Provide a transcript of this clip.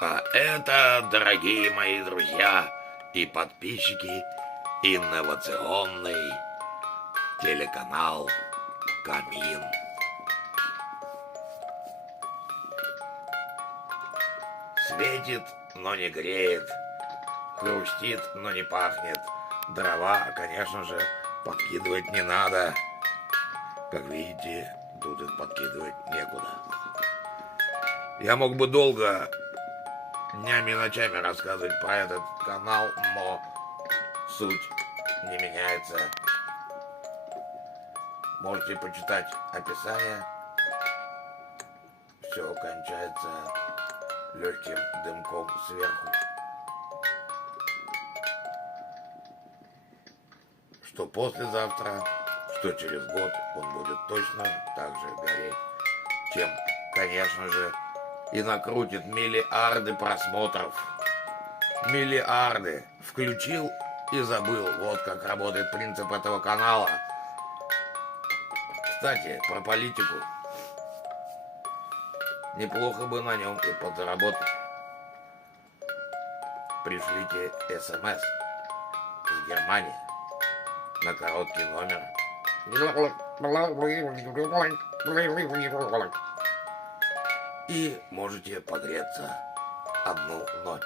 А это, дорогие мои друзья и подписчики, инновационный телеканал «Камин». Светит, но не греет, хрустит, но не пахнет. Дрова, конечно же, подкидывать не надо. Как видите, тут их подкидывать некуда. Я мог бы долго днями и ночами рассказывать про этот канал, но суть не меняется. Можете почитать описание. Все кончается легким дымком сверху. Что послезавтра, что через год он будет точно так же гореть. Чем, конечно же, и накрутит миллиарды просмотров. Миллиарды. Включил и забыл. Вот как работает принцип этого канала. Кстати, про политику. Неплохо бы на нем и подзаработать. Пришлите СМС из Германии на короткий номер. И можете погреться одну ночь.